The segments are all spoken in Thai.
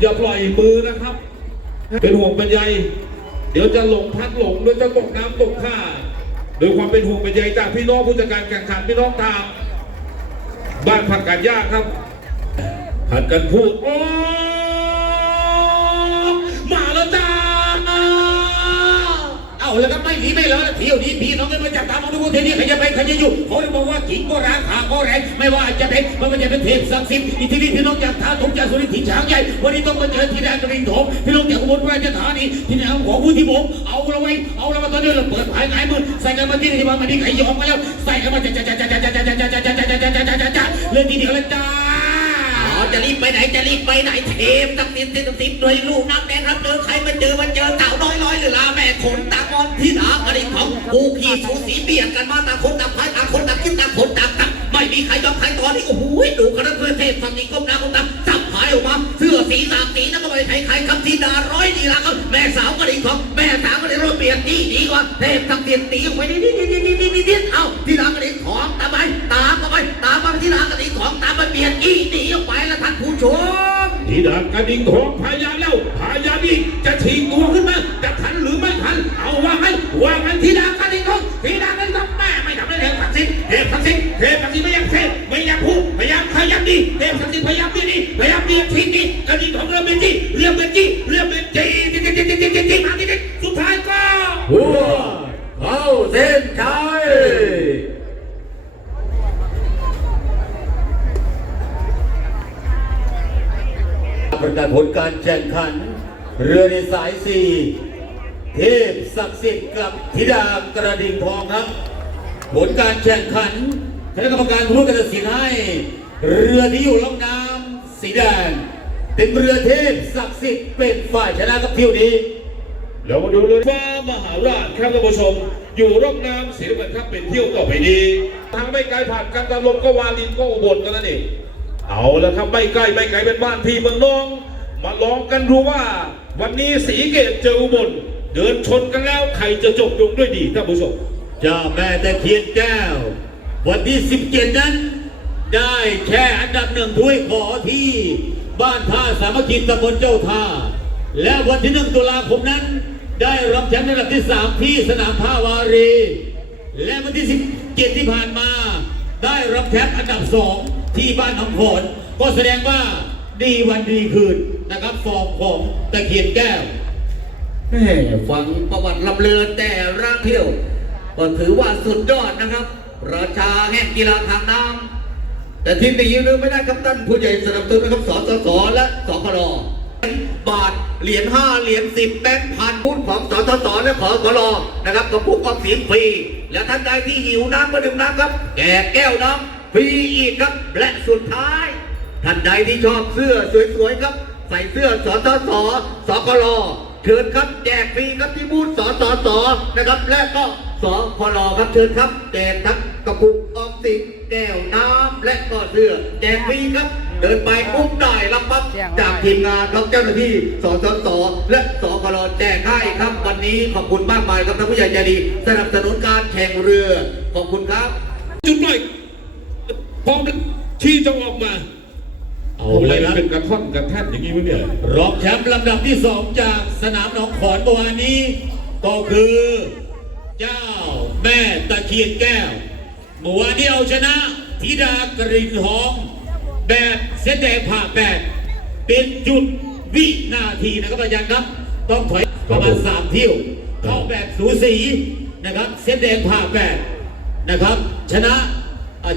อย่าปล่อยมือนะครับ เป็นห่วงเป็นใยเดี๋ยวจะหลงพัดหลงเดี๋ยวจะตกน้ำตกท่าโดยความเป็นห่วงเป็นใยจากพี่น้องผู้จัดการแข่งขันพี่น้องทางบ้านผักกาดยากครับผัดกันพูดโอ้ เอาแล้วก็ไม่หนีไม่รอแล้วเที่ยวนี้พี่น้องกันมาจับตามองดูเทนี้ใครจะไปใครจะอยู่เขาจะบอกว่ากิ่งก็ร้างขาก็แรงไม่ว่าจะเป็นไม่ว่าจะเป็นเทพศักดิ์สิทธิ์อีที่นี่พี่น้องจากท่าถมจากสุรินทร์ถิ่นช้างใหญ่วันนี้ต้องมาเจอที่แดนกระดิ่งโถมพี่น้องจากอุบลราชธานีที่แนวของผู้ที่ผมเอาละไว้เอาละมาตอนนี้เราเปิดภายในมือใส่กันมาที่นี่มามาที่ไขยอมมาแล้วใส่กันมาจ้าจ้าจ้าจ้าจ้าจ้าจ้าจ้าจ้าจ้าจ้าจ้าจ้าจ้าเรื่องทีเดียวเลยจ้าจะรีบไปไหนจะรีบไปไหนเทมตั้งติดติดติดโดยลูกน้ำแดงครับเจอใครมาเจอมาเจอเต่าน้อยลอยหรือลาแม่ขน ตากอนที่หนากระดิ่งของกูขี่สูสีเบียดกันมาต่างคนต่างพายต่างคนต่างคิดต่างคนต่างตักไม่มีใครยอมใครตอนนี้โอ้โหดูกันนะเพื่อเทพสันติก้มหน้าก้มตาจับหายออกมาเสื้อสีสามสีนั่นก็ไม่ใครใครครับที่ดาร้อยดีละครับแม่สาวกระดิ่งของแม่สาวกระดิ่งรถเบียดดีดีกว่าเทพสังเกตตีออกไปนี่นี่นี่นี่นี่นี่เอ้าที่ดากระดิ่งของตามไปตามเข้าไปตามมาที่ดากระดิ่งของตามไปเบียดอีหนีออกไปแล้วท่านผู้ชมทีดากระดิ่งทองพายามแล้วพายามอีกจะฉีกตัวขึ้น ว่าไงว่าไงทีดาบกระดิ่งทองทีดาบกระดิ่งทองแม่ไม่ทำได้เทพศักดิ์สิทธิ์เทพศักดิ์สิทธิ์เทพศักดิ์สิทธิ์ไม่ยังเทพไม่ยังพูดพยายามพยายามดีเทพศักดิ์สิทธิ์พยายามดีดีพยายามดีฉีกดีกระดิ่งทองเริ่มเป็นจีเริ่มเป็นจีเริ่มเป็นจีจีจีจีจีจีจีมาที่นี้สุดท้ายก็หัวเข้าเส้นชัยประกาศผลการแข่งขัน เรือในสายสี่ เทพศักดิ์สิทธิ์กับธิดากระดิ่งทองครับ ผลการแข่งขันคณะกรรมการผู้ตัดสินให้ เรือที่อยู่ล่องน้ำสีแดงเป็นเรือเทพศักดิ์สิทธิ์เป็นฝ่ายชนะครับเที่ยวนี้เรามาดูเรือฟ้ามหาราชครับท่านผู้ชม อยู่ร่องน้ำสีน้ำเงินครับเป็นเที่ยวต่อไปดีทางไม่ไกลผ่านกันตะลมก็วาลินก็อุบลกันแล้วนี่เอาแล้วครับไม่ใกล้ไม่ไกลเป็นบ้านพี่เมืองน้อง มาลองกันดูว่า วันนี้สีเกตเจออุบล เดินชนกันแล้วใครจะจบลงด้วยดีท่านผู้ชมเจ้าแม่ตะเคียนแก้ว วันที่ 17 นั้น ได้แค่อันดับหนึ่งถ้วยขอที่บ้านท่าสามัคคีตำบลเจ้าท่า และวันที่หนึ่งตุลาคมนั้น ได้รับแชมป์ในอันดับที่ 3 ที่สนามท่าวารี และวันที่ 17 ที่ผ่านมา ได้รับแชมป์อันดับ 2 ที่บ้านหนองโขนก็แสดงว่าดีวันดีคืนนะครับฟอร์มของตะเคียนแก้ว ฟังประวัติลำเรือแต่ร่างเที่ยว ก็ถือว่าสุดยอดนะครับราชาแห่งกีฬาทางน้ำแต่ทีมนี้ยืนลืมไม่ได้ครับท่านผู้ใหญ่สนับสนุนนะครับสสสและสครบาทเหรียญห้าเหรียญสิบแบงค์พันหุ้นของสสสและขอขรนะครับกระปุกออมสินฟรี และท่านใดที่หิวน้ำก็ดื่มน้ำครับ แก่แก้วน้ำฟรีอีกครับและสุดท้าย ท่านใดที่ชอบเสื้อสวยๆครับ ใส่เสื้อสสสสกล เชิญครับแจกฟรีครับที่บูธสสสนะครับ และก็สคลครับเชิญครับ แจกทั้งกระปุกออมสินแก้วน้ำและก็เสื้อแจกฟรีครับ เดินไปปุ๊บได้รับปั๊บจากทีมงานของเจ้าหน้าที่สสสและสคลแจกให้ครับวันนี้ขอบคุณมากมายครับท่านผู้ใหญ่ใจดีสนับสนุนการแข่งเรือขอบคุณครับ จุดหน่อยพร้อมที่จะออกมา เอาเลยครับเป็นกระท่อนกระแท่นอย่างนี้วะเนี่ยรองแชมป์ลำดับที่สองจากสนามหนองขอนเมื่อวานนี้ ก็คือ เจ้าแม่ตะเคียนแก้วเมื่อวานนี้เอาชนะธิดากระดิ่งทองแบบเส้นแดงผ่าแปดเป็นจุดวินาทีนะครับอาจารย์ครับ ต้องถอยประมาณสามเที่ยว เข้าแบบสูสีนะครับ เส้นแดงผ่าแปดนะครับ ชนะอ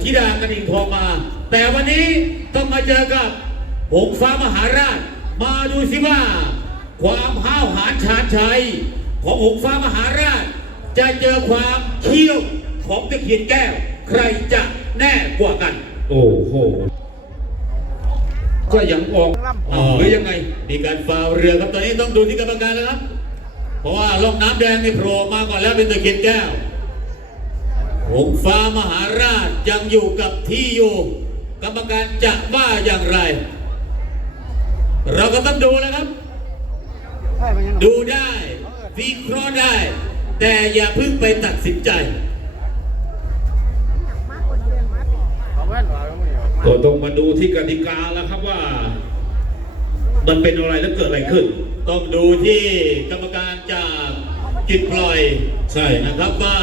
ธิดากระดิ่งทองมา แต่วันนี้ต้องมาเจอกับหงฟ้ามหาราช มาดูสิว่า ความห้าวหาญชาญชัย ของหงฟ้ามหาราช จะเจอความเขี้ยวของตะเคียนแก้ว ใครจะแน่กว่ากัน โอ้โหก็ยังออกหรือยังไง มีการฟาวเรือครับตอนนี้ต้องดูที่กรรมการแล้วครับ เพราะว่าล่องน้ำแดงนี่โผล่มาก่อนแล้วเป็นตะเคียนแก้ว หงฟ้ามหาราชยังอยู่กับที่อยู่ กรรมการจะว่าอย่างไร เราก็ต้องดูแล้วครับ ดูได้วิเคราะห์ได้ แต่อย่าเพิ่งไปตัดสินใจก็ต้องมาดูที่กติกาแล้วครับว่า มันเป็นอะไรแล้วเกิดอะไรขึ้น ต้องดูที่กรรมการจากจิตปล่อย ใช่นะครับว่า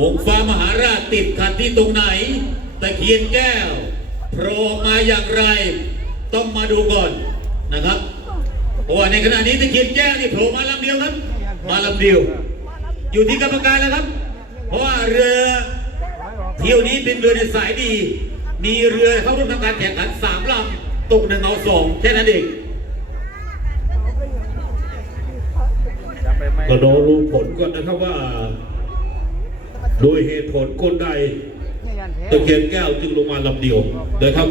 หงฟ้ามหาราชติดขัดที่ตรงไหน ตะเคียนแก้วโผล่ออกมาอย่างไร ต้องมาดูก่อนนะครับเพราะว่าในขณะนี้ตะเคียนแก้วนี่โผล่มาลำเดียวครับ มาลำเดียว อยู่ที่กรรมการแล้วครับ เพราะว่าเรือเที่ยวนี้เป็นเรือในสายดี มีเรือเข้าร่วมทำการแข่งขันสามลำตกหนึ่งเอาสองแค่นั้นเองก็รอรู้ผลก่อนนะครับว่า โดยเหตุผลคนใดตะเคียนแก้วจึงลงมาลำเดียวนะครับ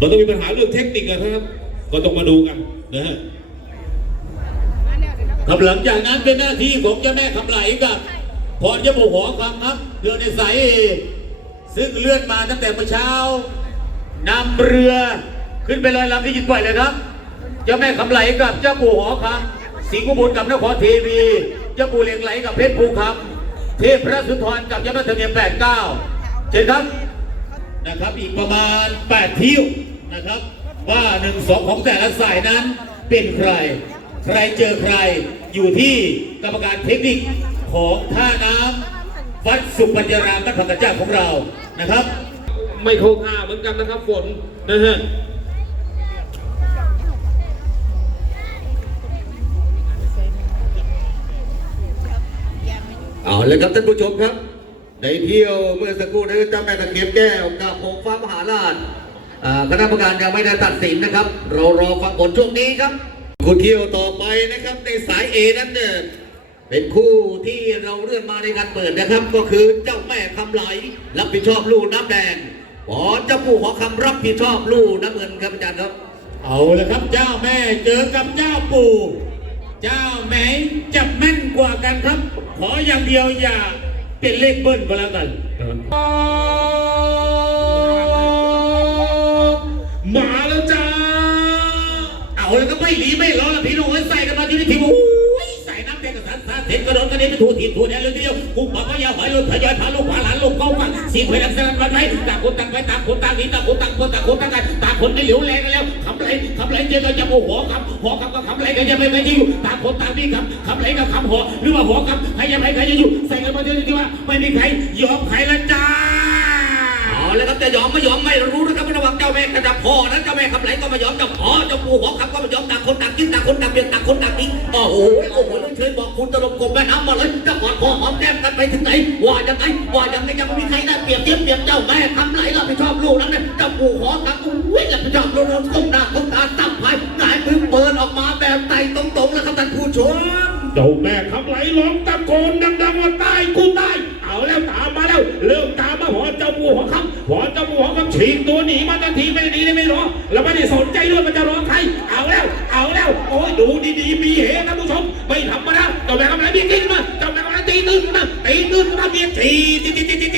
มันต้องมีปัญหาเรื่องเทคนิคนะครับ ก็ต้องมาดูกันนะฮะครับหลังจากนั้นเป็นหน้าที่ของเจ้าแม่คำไหลกับพรยมหัวคำครับเรือในสายซึ่งเลื่อนมาตั้งแต่เมื่อเช้านำเรือขึ้นไปลอยลำที่ยินปล่อยเลยครับ เจ้าแม่คำไหลกับเจ้าปู่หอคำสิงห์อุบลกับนครเทวี เจ้าปู่เลียงไหลกับเพชรภูคำ ทพพระสุนทรกับเจ้าแม่ทะเนียมแปดเก้าเชิญครับนะครับอีกประมาณ 8 ทิวนะครับ ว่า1นสองของแต่ละสายนั้นเป็นใคร ใครเจอใครอยู่ที่กรรมการเทคนิคของท่าน้ำวัดสุปัญญารามบ้านผักกระเจ้าของเรานะครับ ไม่เข้าท่าเหมือนกันนะครับฝนนะฮะ เอาเลยครับท่านผู้ชมครับในเที่ยวเมื่อสักครู่นี้เจ้าแม่ตะเคียนแก้วกับหงฟ้ามหาราชอ่าคณะกรรมการยังไม่ได้ตัดสินนะครับ เรารอฟังผลช่วงนี้ครับคู่เที่ยวต่อไปนะครับในสายเอนั้นเนี่ยเป็นคู่ที่เราเลื่อนมาในการเปิดนะครับ ก็คือเจ้าแม่คำไหลรับผิดชอบลูกน้ำแดงปอเจ้าปู่หอคำรับผิดชอบลูกน้ำเงินครับอาจารย์ครับ เอาละครับเจ้าแม่เจอกับเจ้าปู่ เจ้าแม่จะแม่นกว่ากันครับ ขออย่างเดียวอย่าเป็นเลขเบิ้ลก็แล้วกันมาแล้วจ้า เอาแล้วก็ไม่หลีไม่รอแล้วพี่น้องเอ้ยใส่กันมาอยู่ในทีมโอ้ น้ำแดงกับสันสาเทนกระโดดกระเด็นไปถูทีถูแดนเลยทีเดียวกุ๊กปากก็ยาวหอยลุนทยอยพาลูกพาหลานลูกเข้าฟังสีไฟลังสนันวันไหนต่างคนต่างไปต่างคนต่างหนีต่างคนต่างคนต่างคนต่างกันต่างคนไม่เหลียวแลกันแล้วคำไรคำไรเจอกันจะโมโหคำหัวคำกับคำไรกันจะไม่ไม่อยู่ต่างคนต่างมีคำคำไรกับคำหัวหรือว่าหัวคำใครยังไงใครจะอยู่ใส่กันมาจนที่ว่าไม่มีใครยอมใครละจ้า เอาเลยครับจะยอมไม่ยอมไม่รู้นะครับระหว่างเจ้าแม่กับเจ้าพ่อนั้นเจ้าแม่คำไหลก็ไม่ยอมเจ้าพ่อเจ้าปู่หัวคำก็ไม่ยอมต่างคนต่างกินต่างคนต่างเบียดต่างคนต่างนี้โอ้โหโอ้โหต้องเชิญบอกคุณตลบกบแม่น้ำมาเลยจ้าก่อนพ่อหอมแก้มกันไปถึงไหนว่ายังไงว่ายังไงยังไม่มีใครได้เปรียบเทียบเปรียบเจ้าแม่คำไหลรับผิดชอบลูกนั้นเนี่ยจ้าปู่หัวคำอุ้ยรับผิดชอบลูกนั้นก้มหน้าก้มตาตั้งพายหงายมือเปิดออกมาแบบไต่ตรงๆแล้วครับท่านผู้ชมเจ้าแม่คำไหลร้องตะโกนดังๆว่าตายกูตายเอาแล้วตาม เริ่มตามมาหัวเจ้าปู่หัวคำหัวเจ้าปู่หัวคำฉีกตัวหนีมาทันทีไม่ดีเลยไม่รอแล้วไม่ได้สนใจด้วยมันจะรอใคร เอาแล้ว เอาแล้วโอ้ยดูดีๆมีเหตุนะผู้ชมไม่ธรรมดาเจ้าแม่กำไหลมีกิ้นมาเจ้าแม่กำลังตีตื่นขึ้นมาตีตื้นมาเมียจีจีจีจีจี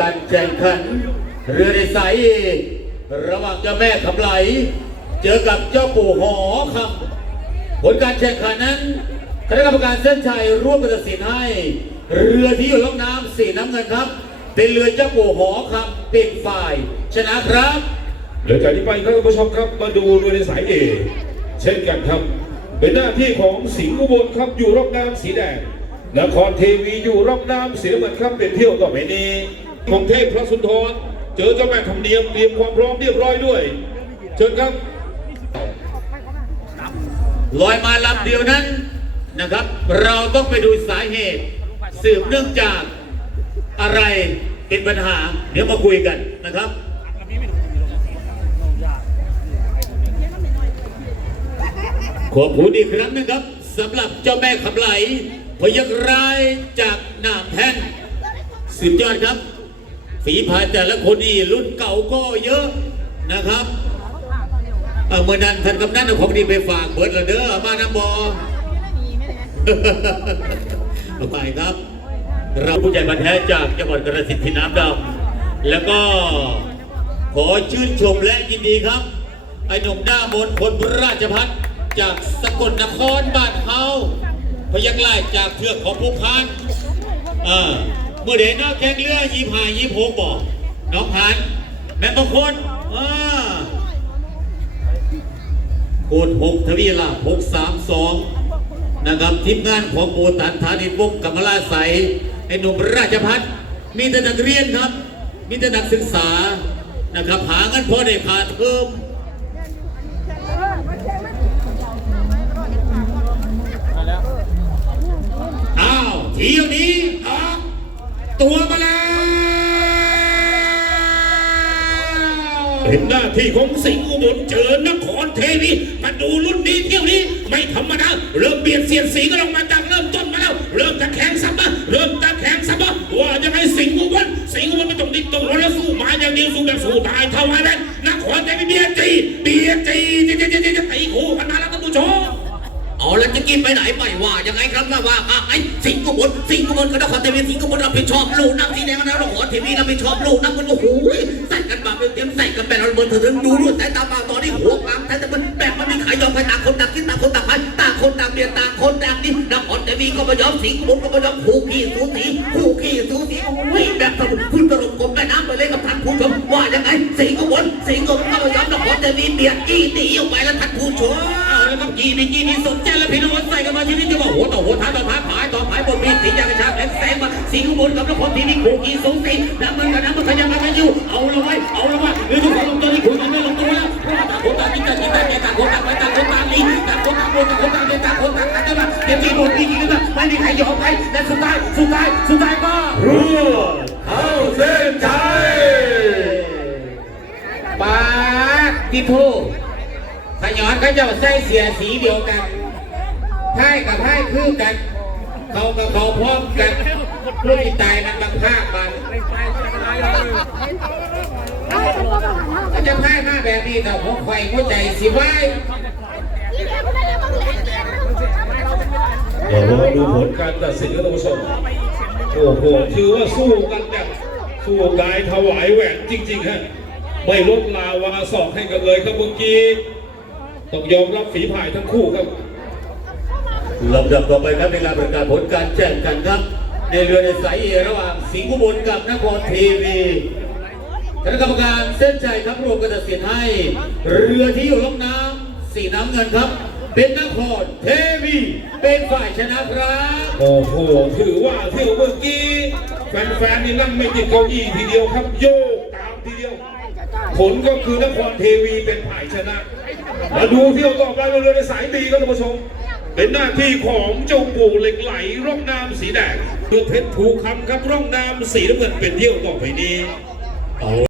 การแข่งขัน เรือในสายเระหว่างเจ้าแม่คำไหล เจอกับเจ้าปู่หอคำผลการแข่งขันนั้นคณะกรรมการเส้นชัยร่วมกันตัดสินให้ เรือที่อยู่ล่องน้ำสีน้ำเงินครับ เป็นเรือเจ้าปู่หอคำเป็นฝ่าย ชนะครับหลังจากนี้ไปครับท่านผู้ชมครับมาดูเรือในสายเอเช่นกันครับ เป็นหน้าที่ของสิงห์อุบลครับอยู่ร่องน้ำสีแดงนครเทวีอยู่ร่องน้ำสีน้ำเงินครับเป็นเที่ยวต่อไปนี้ ของเทพพระสุนทร เจอเจ้าแม่คำเนียมเตรียมความพร้อมเรียบร้อยด้วย เชิญครับลอยมาลำเดียวนั้นนะครับ เราต้องไปดูสาเหตุ สืบเนื่องจากอะไรเป็นปัญหา เดี๋ยวมาคุยกันนะครับขอบคุณอีกครั้งนะครับสำหรับเจ้าแม่คำไหลพยักร้ายจากหน้าแท่นสุดยอดครับ ฝีพายแต่ละคนนี่รุ่นเก่าก็เยอะนะครับเมื่อนั้นท่านกำนันเอาของดีไปฝากเบิร์ดละเด้อมาน้ำบอเอาไปครับ เราผู้ใหญ่บันแท้จากจังหวัดกระสินที่น้ำดำแล้วก็ขอชื่นชมและยินดีครับ ไอ้หนุ่มหน้ามนต์คนราชพัฒจากสกลนครบ้านเฮาพยักไล่จากเทือกของภูพานออเมื่อเดนนอกแข่งเรือยี่ห้ายี่หกบอกน้องพันแม่บางคนอ่าโคดหกทวีลาหกสามสองนะครับทีมงานของโบตันฐานิวงศ์กำมลาใสไอ้หนุ่มราชพัฒมีแต่นักเรียนครับ มีแต่นักศึกษานะครับหาเงินพอได้ผ่าเทอมอ้าวทีนี้ ตัวมาแล้วเป็นหน้าที่ของสิงห์อุบลเจอนครเทวีมาดูรุ่นนี้เที่ยวนี้ไม่ธรรมดาเริ่มเบียดเสียดสีก็ลงมาจากเริ่มต้นมาแล้ว เริ่มตะแคงซับมาเริ่มตะแคงซับมาว่าจะไงสิงห์อุบลสิงห์อุบลไม่ต้องดิ้นตรงแล้วสู้มาอย่างเดียวสู้แบบสู้ตายเท่านั้นนครเทวีเบียดจีเบียดจีจะจะจะจะตีคู่กันมาแล้วท่านผู้ชมเอ แล้วจะกินไปไหนไม่ว่ายังไงครับไม่ว่าอะไอ้สิงห์กบลสิงห์กบลก็นครเทวีสิงห์กบลรับผิดชอบลูกน้ำสีแดงนะนครเทวีรับผิดชอบลูกน้ำมันโอ้โหใส่กันแบบเต็มใส่กันแบบระเบิดถึงดูด้วยสายตาบางตอนนี้หัวกลางแต่แต่มันแบบมันมีขายยอมไปต่างคนต่างกินต่างคนต่างไปต่างคนต่างเบียดต่างคนต่างนี่นครเทวีก็ไม่ยอมสิงห์กบลก็ไม่ยอมคู่ขี้สูสีคู่ขี้สูสีโอ้ยแบบสมุนคุณตลบกบแม่น้ำไปเลยกับท่านผู้ชมว่ายังไงสิงห์กบลสิงห์กบลก็ไม่ยอมนครเทวีเบียดอี้ตีออกไปแล้วท่านผู้ชม เอาแล้วครับกีนี่กีนี่สนใจแล้วพี่น้องใส่กันมาทีนี้จะว่าหัวต่อหัวท้ายต่อท้ายผายต่อผายบนมีสียางกระชากแลมแสงมาสีขบวนกับนครที่นี่คู่กีสงสีน้ำมันกับน้ำมันขยันมากันอยู่เอาละไว้เอาละไว้หรือทุกคนลงตัวนี้คุยกันไม่ลงตัวแล้วเพราะว่าต่างคนต่างกินต่างกินต่างกินต่างคนต่างไปต่างคนต่างหนีต่างคนต่างบนต่างคนต่างเดินต่างคนต่างกันกันมาเกมนี้บนมีกี่กันมาไม่มีใครยอมใครและสุดท้ายสุดท้ายสุดท้ายก็เข้าเส้นชัยปาติโท ขย้อนเขาเจ้าใส่เสียสีเดียวกันไพ่กับไพ่คือกัน เขากับเขาพร้อมกันลูกที่ตายมันบางภาคมันก็จะไพ่มาแบบนี้แต่ผมไฟหัวใจสิไว้เดี๋ยวรอดูผลการตัดสินครับท่านผู้ชมโอ้โหถือว่าสู้กันแบบสู้กายถวายแหวนจริง ๆ ฮะ ไม่ลดลาวาสอกให้กันเลยครับเมื่อกี้ ต้องยอมรับฝีพายทั้งคู่ครับลำดับต่อไปครับในการประกาศผลการแจ้งกันครับ ในเรือในสายเอระหว่างสิงห์อุบลกับนครทีวีคณะกรรมการเส้นใจครับรวมกันตัดสินให้ เรือที่อยู่ล่องน้ำสีน้ำเงินครับ เป็นนครเทวีเป็นฝ่ายชนะครับโอ้โหถือว่าเที่ยวเมื่อกี้แฟนๆนี่นั่งไม่ติดเก้าอี้ทีเดียวครับ โยกตามทีเดียว ผลก็คือนครเทวีเป็นฝ่ายชนะ มาดูเที่ยวต่อไปว่าเรือในสายดีครับท่านผู้ชม เป็นหน้าที่ของเจ้าปู่เหล็กไหลร่องน้ำสีแดงเรือเพชรภูคำครับร่องน้ำสีน้ำเงินเป็นเที่ยวต่อไปนี้